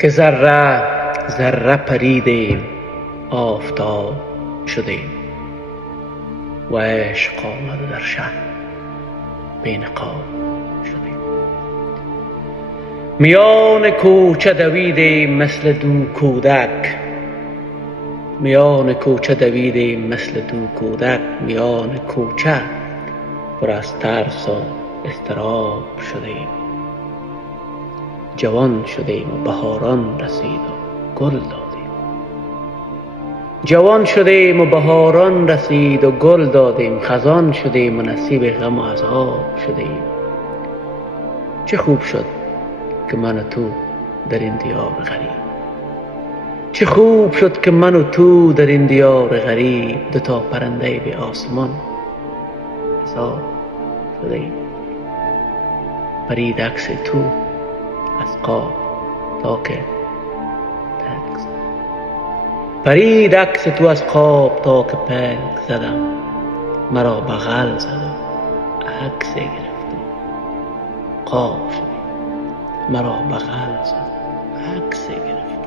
که ذره ذره پریدیم آفتاب شدیم و عشق آمده در شهر بی نقاب شدیم. میان کوچه دویدیم مثل دو کودک، میان کوچه دویدیم مثل دو کودک، میان کوچه پر از ترس و اضطراب شدیم. جوان شدیم و بهاران رسید و گل دادیم، جوان شدیم و بهاران رسید و گل دادیم، خزان شدیم و نصیب غم و عذاب شدیم. چه خوب شد که من و تو در این دیار غریب، چه خوب شد که من و تو در این دیار غریب، دوتا پرنده به آسمان حساب شدیم. پرید عکس تو از خواب تا که پلک زدم، پرید عکس تو از خواب تا که پلک زدم، مرا بغل زد و عکس گرفت و خواب شدیم. مرا بغل زد و عکس گرفت